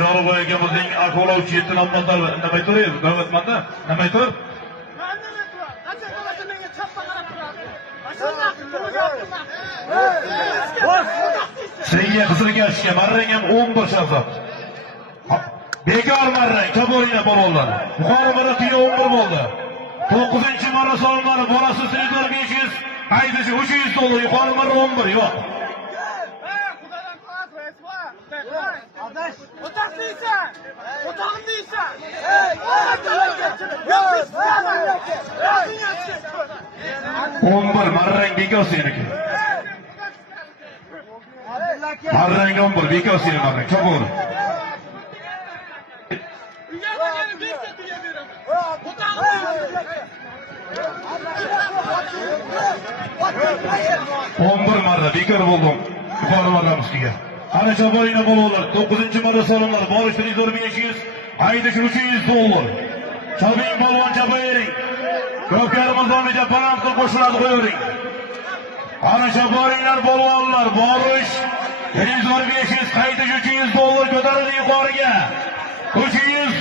Jo'raboy akamizning akolovchi yetti nomzodlar nima aytayapsiz? Davlatmanda nima aytayapsiz? Senga qizilga ashga marrang ham 11 shahzod. Bekor marrang, kaborina bolonlar. Yuqori marra 11 bo'ldi. 9-marra sonlari bolasi Sridor 500, haydashi 300 dollar, yuqori marra 11 yo'q. Ombir marrang bekor seniki. Marrang 11 bekor seni marrang. Kabul. 11 marra bekor bo'ldim. Yuqori marra ustiga. Ana chaborina bolalar 9-marra so'limlar borish 500, haydash 300 dollar. Chabing polvon chabayring. Ko'klarimizni baland qilib qo'shiladi qo'yavering. Ana chaboringlar polvonlar borish 500, haydash 300 dollar ko'tarildi yuqoriga. 300